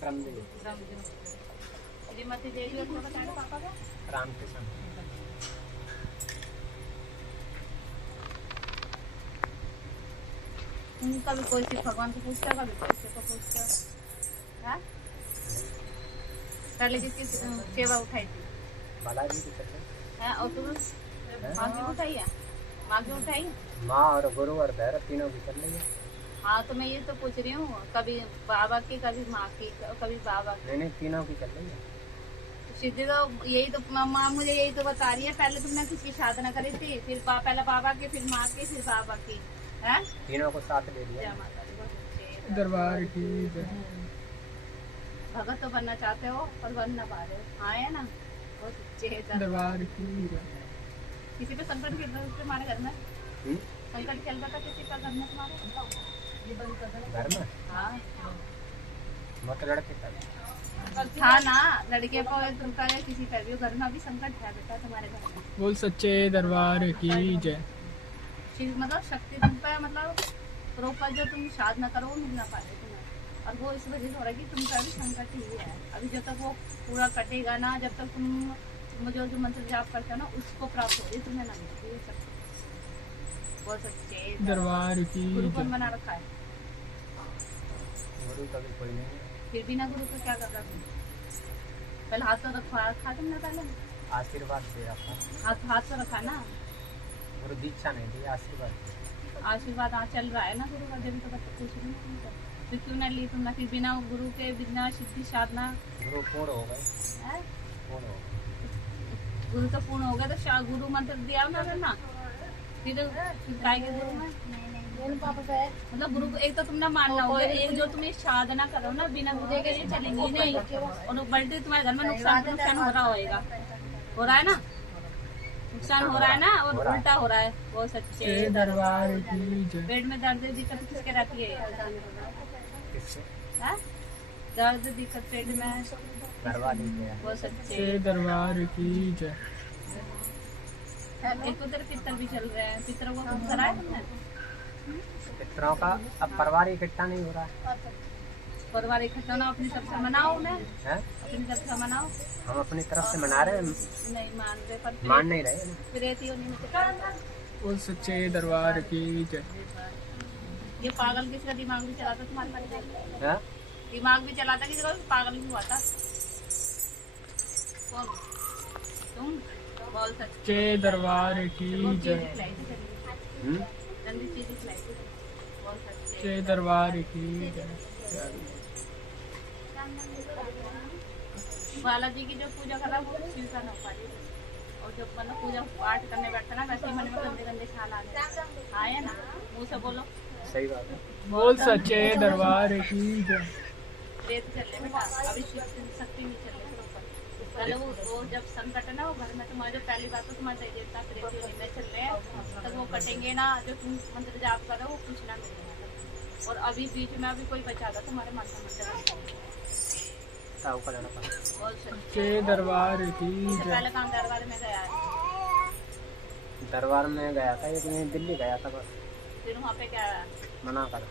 श्रीमती देवी और क्या बताया पापा का? रामकृष्ण। कभी कोई सिर्फ भगवान को पूछता, कभी कोई सिर्फ को पूछता। हाँ? पहले किसकी सेवा उठाई थी? बालाजी की चल है और तुम माँ की उठाई है? माँ की उठाई? माँ और गुरु और भैरव तीनों की चल रही है। हाँ तो मैं ये तो पूछ रही हूँ, कभी बाबा की, कभी माँ की, कभी बाबा की। नहीं तीनों की चल रही है। सीधे तो यही तो माँ मुझे यही तो बता रही है, पहले तुमने किसकी साधना करी थी, फिर पहले बाबा की, फिर माँ की, फिर बाबा की। है तीनों को साथ ले लिया। दरबार की भगत तो बनना चाहते हो और बन ना पा रहे हो। हाँ है ना, बहुत अच्छे है। दरबार की किसी पे संकट खेल रहा है तुम्हारे घर में? संकट खेल रहा था किसी का घर में तुम्हारे? घर में? हाँ मत लड़के तक हाँ ना, लड़के को तुम करे किसी पे भी घर में भी संकट है बेटा तुम्हारे घर में। बोल सच्चे दरबार की जय। मतलब शक्ति तुम पे, मतलब प्रॉपर जो तुम साधना करो वो मिल ना पाए तुम्हें, और वो इस वजह से हो रहा है कि तुम पे भी संकट ही है। अभी जब तक वो पूरा कटेगा ना, जब तक तुम जो मंत्र जाप करते हो ना उसको प्राप्त हो रही, तुम्हें ना मिलती है शक्ति। बहुत सच्चे दरबार की गुरु कौन बना रखा है? गुरु कभी कोई नहीं है। फिर बिना गुरु को क्या कर रहा तुम? पहले हाथ तो रखा तुमने, पहले आशीर्वाद दे रखा। हाथ तो रखा ना। गुरु दीक्षा नहीं दी, आशीर्वाद। आशीर्वाद हाँ चल रहा है ना गुरु का, जब तो बच्चे पूछ रही हूँ फिर क्यों ना ली तुमने? फिर बिना गुरु के, बिना सिद्धि साधना। गुरु पूर्ण हो गए। पूर्ण हो गए। गुरु तो पूर्ण हो गया तो गुरु मंत्र दिया ना करना, फिर काय के गुरु में मतलब गुरु को एक तो तुमने मानना होगा, एक जो तुम्हें साधना करो ना बिना गुरु के ये चलेंगी नहीं, और बल्कि तुम्हारे घर में नुकसान हो रहा होएगा, हो रहा है ना, नुकसान हो रहा है ना, और उल्टा हो रहा है। वो सच्चे दरबार की जय। पेट में दर्द दिक्कत किसके रहती है? किससे? दर्द दिक्कत पेट में घरवा लेके आए। वो सच्चे दरबार की जय। एक उधर पितर भी चल रहे हैं, पितरों को कुछ कराया तुमने? पितरों का अब परिवार इकट्ठा नहीं हो रहा है। परिवार इकट्ठा ना, अपनी तरफ से मनाओ ना, है? अपनी तरफ से मनाओ। हम अपनी तरफ से मना रहे हैं। नहीं मान रहे, पर मान नहीं रहे। प्रेतियों नहीं मुझे। बोल सच्चे दरबार की जय। ये पागल किसका दिमाग भी चलाता तुम्हारे पास? है? दिमाग भी चलाता किसी का, पागल भी हुआ था। कौन? तुम बोल सकते। सच्चे दरबार की जय। गंदी चीज खिलाई थी। बोल सकते। सच्चे दरबार की जय। बालाजी की जो पूजा करा वो शिव का ना पाली, और जब मतलब पूजा पाठ करने बैठता ना वैसे ही मन में गंदे गंदे ख्याल आ गए। आए ना, मुँह से बोलो। सही बात है। बोल सच्चे दरबार की जय। प्रेत चल रहे बेटा, अभी शक्ति नहीं चल रही ऊपर। पहले वो जब संकट है ना वो घर में तुम्हारे, जो पहली बात तो तुम्हारे देवता प्रेत में चल रहे हैं, तब वो कटेंगे ना, जो तुम मंत्र जाप करो वो कुछ ना मिलेगा। और अभी बीच में अभी कोई बचा था तुम्हारे माता मंदिर। सच्चे दरबार की जय। पहले कहाँ दरबार में गया है? दरबार में गया था, ये दिल्ली गया था बस। फिर वहाँ पे क्या मना कर,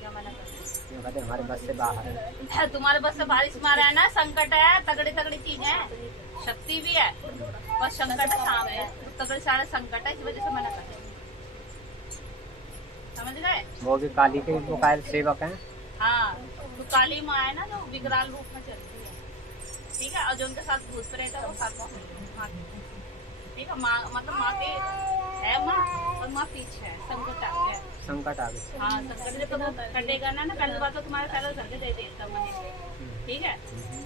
क्या मना कर? क्यों कहते हमारे बस से बाहर है। तुम्हारे बस से बारिश मारा है ना, संकट है, तगड़ी तगड़ी चीज है, शक्ति भी है, बस संकट है सामने, तगड़े सारे संकट है, इस वजह से मना कर। समझ गए? वो भी काली के बुकायर सेवक हैं। हाँ तो काली माँ है ना जो विकराल रूप में चलती है, ठीक है, और जो उनके साथ भूत प्रेत है वो साथ माँ, ठीक है, माँ मतलब माँ के है माँ, और माँ पीछे है, संकट आ गया। संकट आ गए। हाँ संकट जब तो कटेगा ना, पहले बात तो तुम्हारे पहले करके दे देता मन से, ठीक है,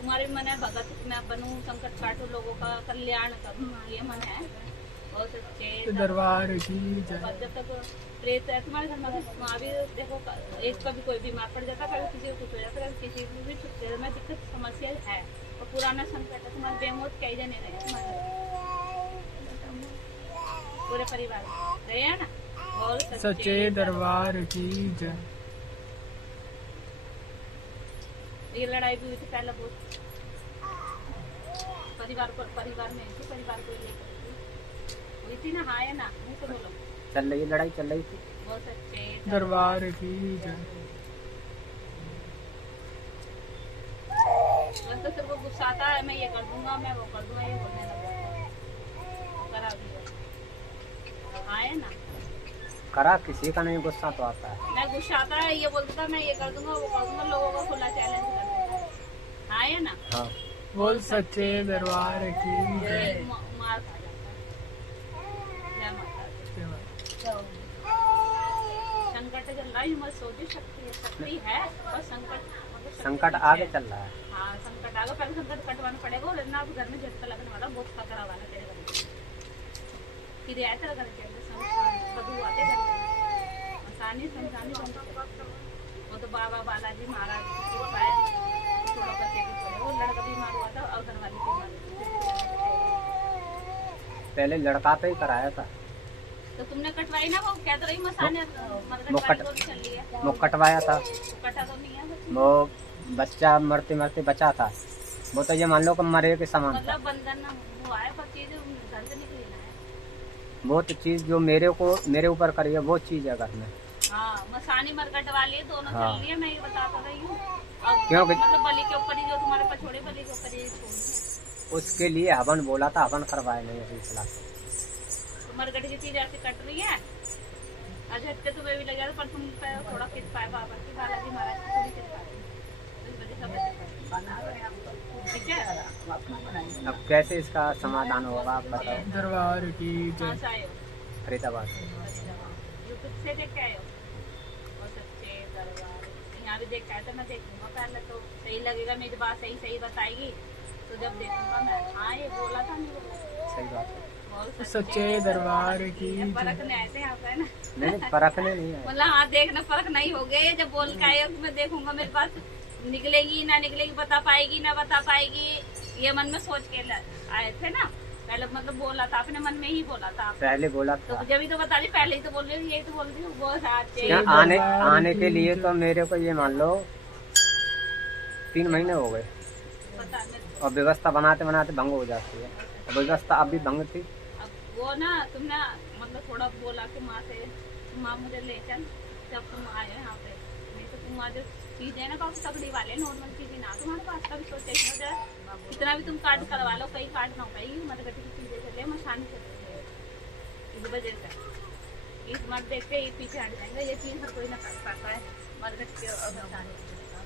तुम्हारे मन है भगत मैं बनूं, संकट काटूं, लोगों का कल्याण करूं, ये मन है। बहुत अच्छे दरबार की जय। जब तक प्रेत है तुम्हारे घर में, वहाँ भी देखो एक कभी कोई बीमार पड़ जाता, कभी किसी को कुछ हो जाता, कभी किसी को भी घर में दिक्कत समस्या है, और पुराना संकट है तुम्हारे, बेमौत कई जने रहे तुम्हारे पूरे परिवार रहे हैं ना। और सच्चे दरबार की जय। ये लड़ाई भी हुई थी पहले बहुत, परिवार में ऐसे परिवार को लेकर हुई थी ना। हाँ है ना, मुँह से बोलो। चल रही लड़ाई चल रही थी। बहुत अच्छे दरबार की जय। बस तो तेरे को गुस्सा आता है, मैं ये कर दूंगा, मैं वो कर दूंगा, ये बोलने लग जाता है। करा भी है। हाँ है ना, करा किसी का नहीं गुस्सा तो आता है। मैं गुस्सा आता है, ये बोलता था मैं ये कर दूंगा, वो कर दूंगा, लोगों को खुला चैलेंज कर देता है। हाँ है ना, हाँ बोल सच्चे दरबार की जय। मार खा जाता है। जय माता दी। संकट चल रहा है, मत सोचो, शक्ति है, बस संकट मतलब शक्ति संकट पीछे आगे है। चल रहा है। हाँ संकट आगे, पहले संकट कटवाना पड़ेगा, और ना आप घर में झटका लगने वाला, बहुत खतरा वाला तेरे घर में। फिर आया तेरा घर के अंदर कदू आते घर के आसानी समझानी संकट। वो तो बाबा बालाजी महाराज की कृपा है, थोड़ा बच्चे की पड़े, वो लड़का बीमार हुआ था और घर वाली बीमार हुई। पहले लड़का पे ही कराया था। तो तुमने कटवाई ना, वो कहते रही मसाने वो मरकट तो चल रही है, वो कटवाया था। कटा तो नहीं है बच्ची। वो बच्चा मरते मरते बचा था। वो तो ये मान लो कि मरे के समान था। मतलब बंधन हुआ है, पर चीज घर से निकली ना है। वो तो चीज जो मेरे ऊपर करी है वो चीज है घर में। हाँ मसानी मरकट वाली दोनों हाँ। चल रही है, मैं ये बताता रही हूँ। और क्योंकि मतलब बलि के ऊपर ही जो तुम्हारे पछोड़े बलि के ऊपर ही छोड़ी है। उसके लिए हवन बोला था, हवन करवाए नहीं सिलसिला। तो मरकट की चीज ऐसी कट रही है, आज झटके तुम्हें भी लग जाता, पर तुम पे थोड़ा किस पाए बाबा की बालाजी महाराज की थोड़ी किस पाए, इस वजह से बचे। ठीक है, अब कैसे इसका समाधान होगा आप बताओ। दरबार की कहाँ जय। से आए हो? फरीदाबाद। यूट्यूब से देख के आए हो? और सच्चे दरबार यहाँ भी देख के आए, तो मैं देखूंगा, पहले तो सही लगेगा, मेरी बात सही सही बताएगी तो जब देखूंगा मैं। हाँ ये बोला था, नहीं बोला? सही बात है। बहुत सच्चे दरबार की जय। परखने आए थे यहाँ पे ना, नहीं परखने नहीं है। मतलब हाँ देखना फर्क नहीं हो गया, जब बोल के आए तो मैं देखूंगा, मेरे पास निकलेगी ना निकलेगी, बता पाएगी ना बता पाएगी, ये मन में सोच के आए थे ना। पहले मतलब बोला था, अपने मन में ही बोला था। पहले बोला तो था। जब ही तो बता रही, पहले ही तो बोल रही, यही तो बोल रही हूँ, वो साचे यहाँ आने के लिए तो मेरे को ये मान लो 3 महीने हो गए, पता नहीं। और व्यवस्था बनाते बनाते भंग हो जाती है। और व्यवस्था अब भी भंग थी। अब वो ना तुमने मतलब थोड़ा बोला कि माँ से, माँ मुझे ले चल, जब तुम आए यहाँ पे, नहीं तो तुम आज चीजें ना काफी तगड़ी वाले, नॉर्मल चीजें ना तुम्हारे पास, कभी सोचे इतना भी तुम कार्ड करवा लो, कई कार्ड ना हो पाएगी, मरकट की चीजें चले मशानी चले, इस वजह से इस मत देखते ही पीछे हट जाएंगे। ये चीज हर कोई ना कर पाता है, मरकट के और मशानी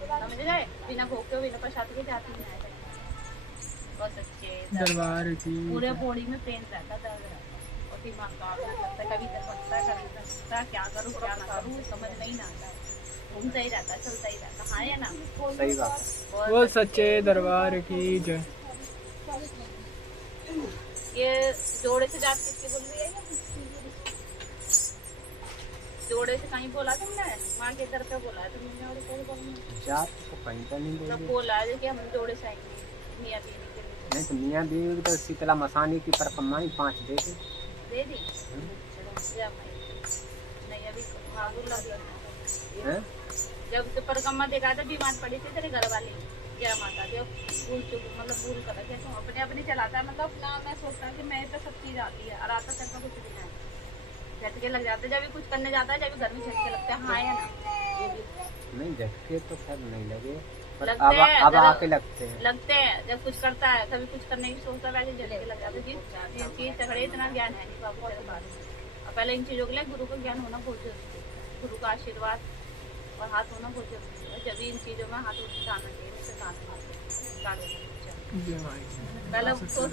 समझ गए, बिना भोग के बिना प्रसाद के जाती नहीं आएगा। बहुत अच्छे दरबार की पूरे जय। बॉडी में पेन रहता, दर्द रहता, और दिमाग काम नहीं करता, कभी इधर भटकता है कभी इधर भटकता है, क्या करूँ क्या ना करूँ समझ नहीं ना आता है, घूमता ही रहता, चलता ही रहता। हाँ या ना, सही बात है। बोल सच्चे दरबार की जय। ये जोड़े से जात किसकी बोल रही है? जोड़े से कहीं बोला तुमने? माँ के घर पे बोला है तुमने? और कोई बोला जात तो कहीं तो नहीं मतलब बोली। बोला है कि हम जोड़े से आएंगे मियाँ बीवी के लिए। नहीं तो मियाँ बीवी तो शीतला मसानी की परकमाई 5 दे दी। दे दी? या भाई नहीं अभी मांगू लगी हैं? जब से परिक्रमा देखा था, बीमार पड़ी थी तेरे घर वाली, क्या माता थी, भूल चुक मतलब भूल कर रखे तुम अपने अपने चलाता है, मतलब अपना मैं सोचता हूँ कि मैं पे सब चीज आती है, और आता तक का कुछ भी नहीं, झटके लग जाते जब भी कुछ करने जाता है, जब भी घर में झटके लगते हैं। हाँ या ना, ये भी नहीं झटके तो खैर नहीं लगे, पर लगते हैं, अब जरा- आके लगते हैं। लगते हैं जब कुछ करता है, कभी कुछ करने की सोचता है, वैसे झटके लग जाते हैं। ये चीज तगड़े इतना ज्ञान है नहीं बाबू तेरे पास, और पहले इन चीजों के लिए गुरु का ज्ञान होना बहुत जरूरी है, गुरु का आशीर्वाद और हाथ होना बहुत जरूरी है, जब इन चीजों में हाथ उठाना चाहिए, नहीं तो दांत मारते जय माई। पहले तो